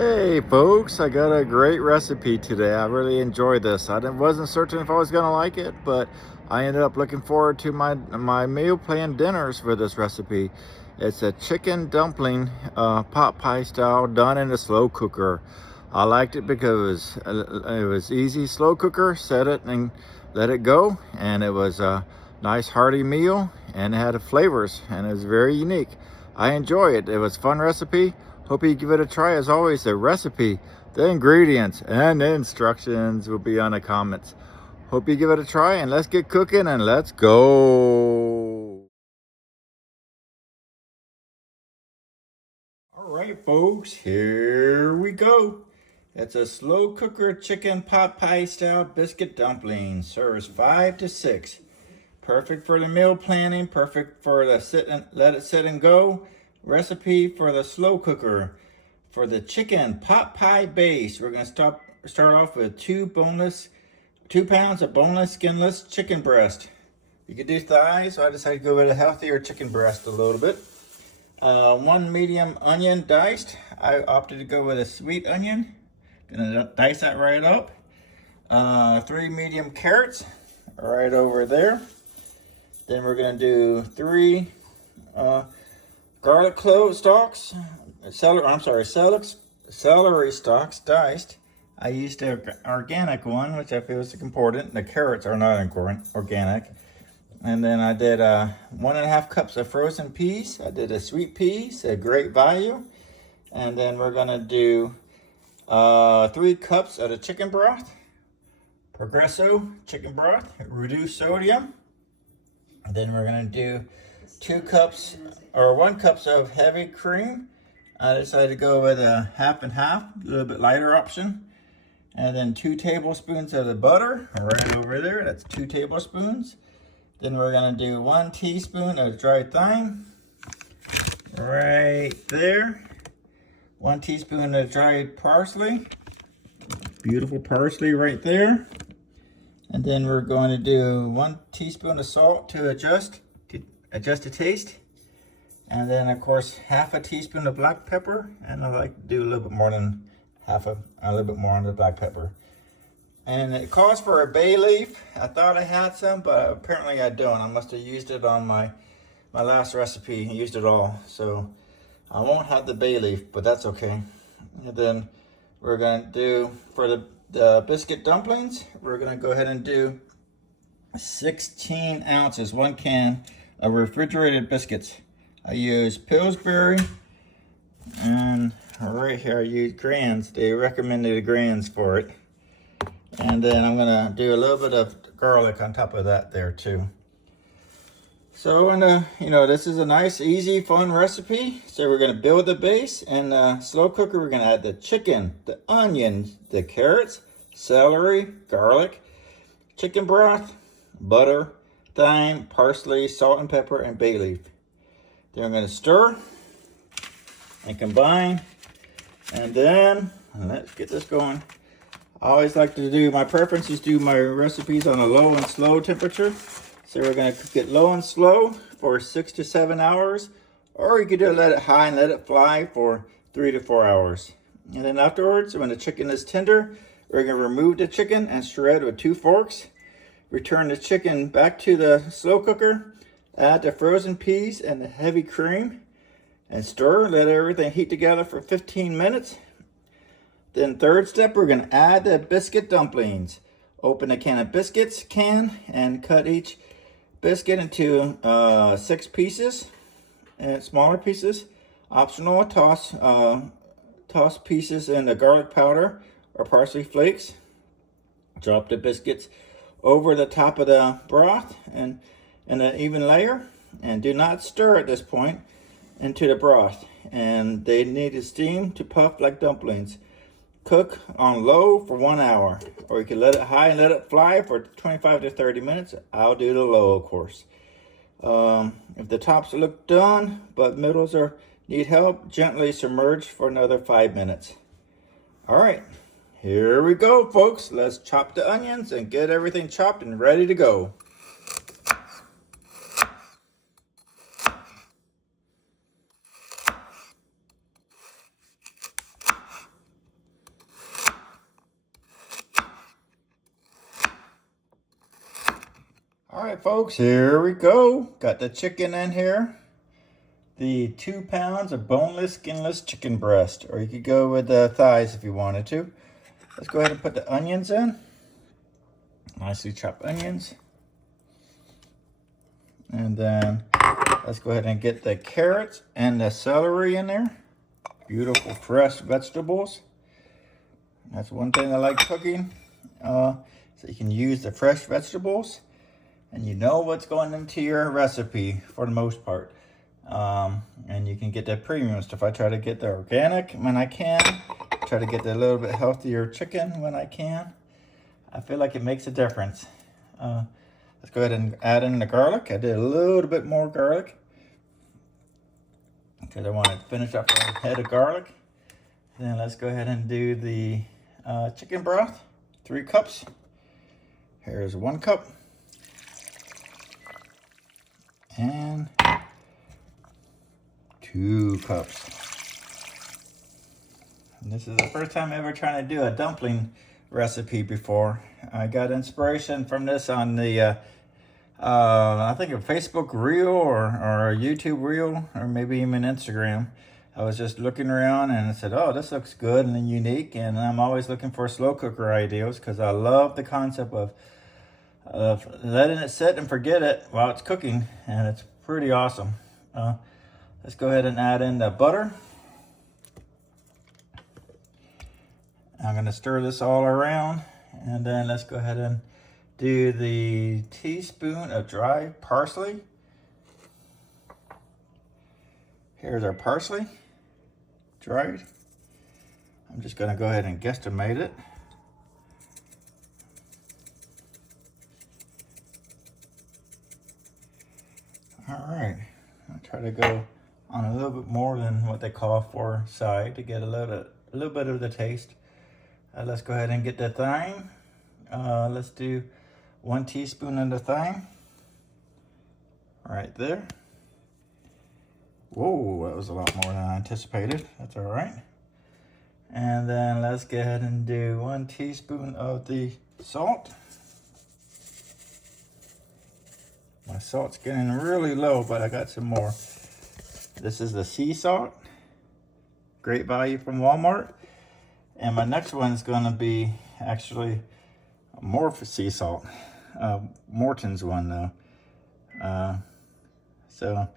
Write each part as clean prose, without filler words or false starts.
Hey folks, I got a great recipe today. I really enjoyed this. Wasn't certain if I was gonna like it, but I ended up looking forward to my meal plan dinners for this recipe. It's a chicken dumpling pot pie style done in a slow cooker. I liked it because it was easy, slow cooker, set it and let it go, and it was a nice hearty meal and it had flavors and it was very unique. I enjoy it. It was a fun recipe. Hope you give it a try. As always, the recipe, the ingredients, and the instructions will be on the comments. Hope you give it a try, and let's get cooking and let's go. All right, folks, here we go. It's a slow cooker chicken pot pie style biscuit dumpling. Serves 5 to 6. Perfect for the meal planning, perfect for the let it sit and go. Recipe for the slow cooker. For the chicken pot pie base, we're going to start off with 2 pounds of boneless, skinless chicken breast. You could do thighs, so I decided to go with a healthier chicken breast a little bit. 1 medium onion diced. I opted to go with a sweet onion. Gonna dice that right up. 3 medium carrots, right over there. Then we're gonna do 3 garlic clove stalks. Celery stalks diced. I used the organic one, which I feel is important. The carrots are not organic. And then I did 1.5 cups of frozen peas. I did a sweet peas, a great value. And then we're gonna do 3 cups of the chicken broth. Progresso chicken broth, reduced sodium. And then we're gonna do 1 cup of heavy cream. I decided to go with a half and half, a little bit lighter option. And then 2 tablespoons of the butter, right over there. That's 2 tablespoons. Then we're gonna do 1 teaspoon of dried thyme, right there. 1 teaspoon of dried parsley, beautiful parsley right there. And then we're going to do 1 teaspoon of salt to adjust to taste. And then of course half a teaspoon of black pepper, and I like to do a little bit more than a little bit more on the black pepper. And it calls for a bay leaf. I thought I had some, but apparently I don't. I must have used it on my last recipe. I used it all, so I won't have the bay leaf, but that's okay. And then we're gonna do for the biscuit dumplings, we're gonna go ahead and do 16 ounces, 1 can of refrigerated biscuits. I use Pillsbury, and right here I use Grands. They recommended the Grands for it. And then I'm gonna do a little bit of garlic on top of that there too. So, this is a nice, easy, fun recipe. So we're gonna build the base, and slow cooker, we're gonna add the chicken, the onions, the carrots, celery, garlic, chicken broth, butter, thyme, parsley, salt and pepper, and bay leaf. Then I'm gonna stir and combine, and then let's get this going. I always like to do, my preference is to do my recipes on a low and slow temperature. So we're gonna cook it low and slow for 6 to 7 hours, or you could let it high and let it fly for 3 to 4 hours. And then afterwards, when the chicken is tender, we're gonna remove the chicken and shred with 2 forks. Return the chicken back to the slow cooker, add the frozen peas and the heavy cream, and stir, let everything heat together for 15 minutes. Then third step, we're gonna add the biscuit dumplings. Open a can of biscuits and cut each biscuit into 6 pieces, and smaller pieces. Optional, toss pieces in the garlic powder or parsley flakes. Drop the biscuits over the top of the broth and in an even layer, and do not stir at this point into the broth, and they need to steam to puff like dumplings. Cook on low for 1 hour, or you can let it high and let it fly for 25 to 30 minutes. I'll do the low, of course. If the tops look done but middles need help, gently submerge for another 5 minutes. All right, here we go, folks. Let's chop the onions and get everything chopped and ready to go. right, folks, here we go. Got the chicken in here. The 2 pounds of boneless, skinless chicken breast. Or you could go with the thighs if you wanted to. Let's go ahead and put the onions in. Nicely chopped onions. And then let's go ahead and get the carrots and the celery in there. Beautiful fresh vegetables. That's one thing I like cooking. So you can use the fresh vegetables. And you know what's going into your recipe for the most part. And you can get that premium stuff. I try to get the organic when I can. Try to get the little bit healthier chicken when I can. I feel like it makes a difference. Let's go ahead and add in the garlic. I did a little bit more garlic because I want to finish up a head of garlic. Then let's go ahead and do the chicken broth. 3 cups. Here's 1 cup. And 2 cups. And this is the first time ever trying to do a dumpling recipe before. I got inspiration from this on the, I think a Facebook reel or a YouTube reel, or maybe even Instagram. I was just looking around and I said, oh, this looks good and unique. And I'm always looking for slow cooker ideas because I love the concept of letting it sit and forget it while it's cooking. And it's pretty awesome. Let's go ahead and add in the butter. I'm going to stir this all around. And then let's go ahead and do the teaspoon of dry parsley. Here's our parsley, dried. I'm just going to go ahead and guesstimate it. All right, I'll try to go on a little bit more than what they call for side to get a little bit of the taste. Let's go ahead and get the thyme. Let's do 1 teaspoon of the thyme. Right there. Whoa, that was a lot more than I anticipated. That's all right. And then let's go ahead and do 1 teaspoon of the salt. My salt's getting really low, but I got some more. This is the sea salt. Great value from Walmart. And my next one is going to be actually more for sea salt. Morton's one though. So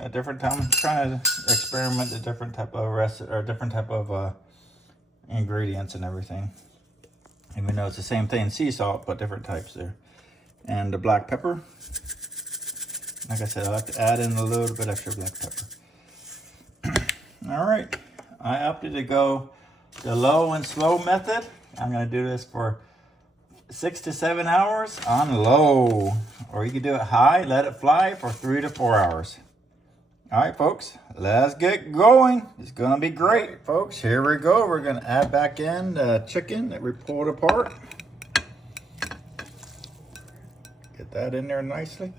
a different time, I'm trying to experiment a different type of recipe or different type of ingredients and everything. Even though it's the same thing, sea salt, but different types there. And the black pepper. Like I said, I like to add in a little bit extra black pepper. All right, I opted to go the low and slow method. I'm gonna do this for 6 to 7 hours on low, or you can do it high, let it fly for 3 to 4 hours. All right, folks, let's get going. It's gonna be great, folks. Here we go. We're gonna add back in the chicken that we pulled apart. Get that in there nicely.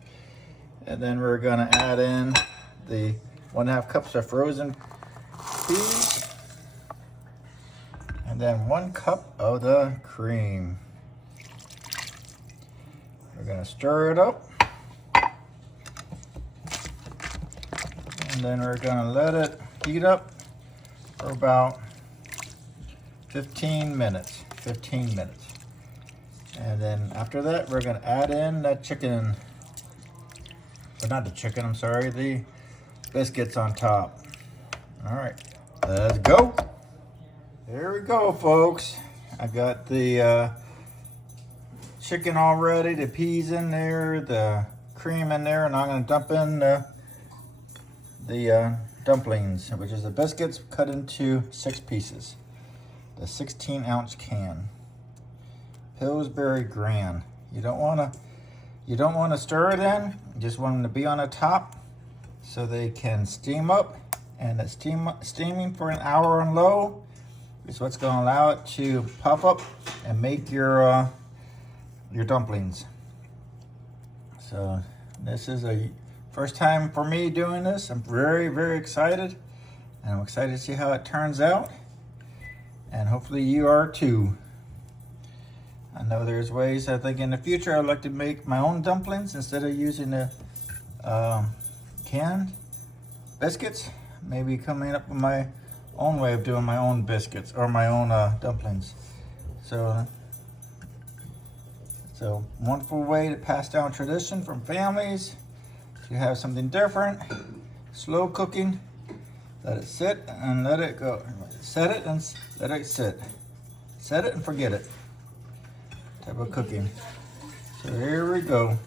And then we're gonna add in the 1.5 cups of frozen peas. And then 1 cup of the cream. We're gonna stir it up. And then we're gonna let it heat up for about 15 minutes. And then after that, we're gonna add in that chicken. But not the chicken, I'm sorry, the biscuits on top. All right, let's go. There we go, folks. I got the chicken all ready, the peas in there, the cream in there, and I'm gonna dump in the dumplings, which is the biscuits cut into 6 pieces. The 16-ounce can. Pillsbury Grand. You don't wanna stir it in. You just want them to be on the top so they can steam up. And it's steaming for an hour on low is what's gonna allow it to puff up and make your dumplings. So this is a first time for me doing this. I'm very, very excited. And I'm excited to see how it turns out. And hopefully you are too. I know there's ways, I think in the future I'd like to make my own dumplings instead of using the canned biscuits. Maybe coming up with my own way of doing my own biscuits or my own dumplings. So it's a wonderful way to pass down tradition from families, to have something different, slow cooking, let it sit and let it go. Set it and let it sit. Set it and forget it type of cooking. So here we go.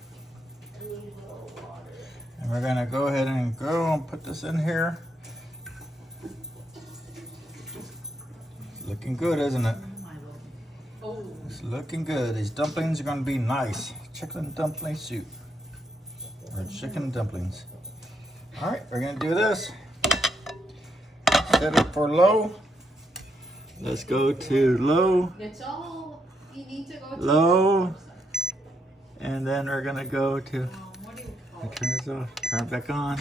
And we're gonna go ahead and go and put this in here. It's looking good, isn't it? It's looking good. These dumplings are gonna be nice. Chicken dumpling soup. Or chicken dumplings. All right, we're gonna do this. Set it for low. Let's go to low. That's all you need to go to. Low. And then we're gonna go to, turn this off, turn it back on.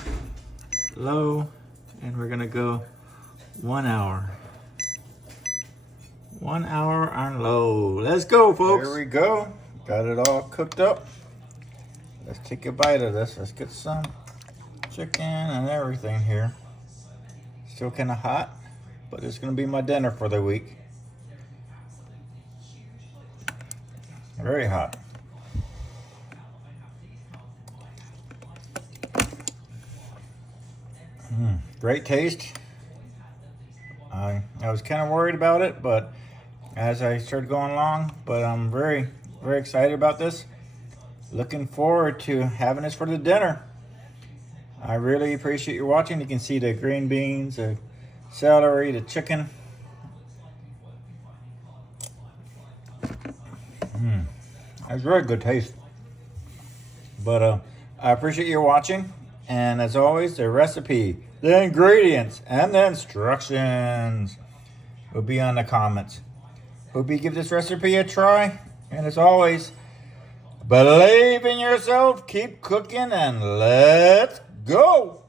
Low. And we're gonna go 1 hour. 1 hour on low. Let's go, folks. Here we go. Got it all cooked up. Let's take a bite of this. Let's get some chicken and everything here. Still kind of hot, but it's gonna be my dinner for the week. Very hot. Great taste. I was kind of worried about it, but as I started going along, but I'm very, very excited about this. Looking forward to having this for the dinner. I really appreciate you watching. You can see the green beans, the celery, the chicken. It's very good taste. But I appreciate you watching. And as always, the recipe, the ingredients, and the instructions will be on the comments. Hope you give this recipe a try. And as always, believe in yourself, keep cooking, and let's go.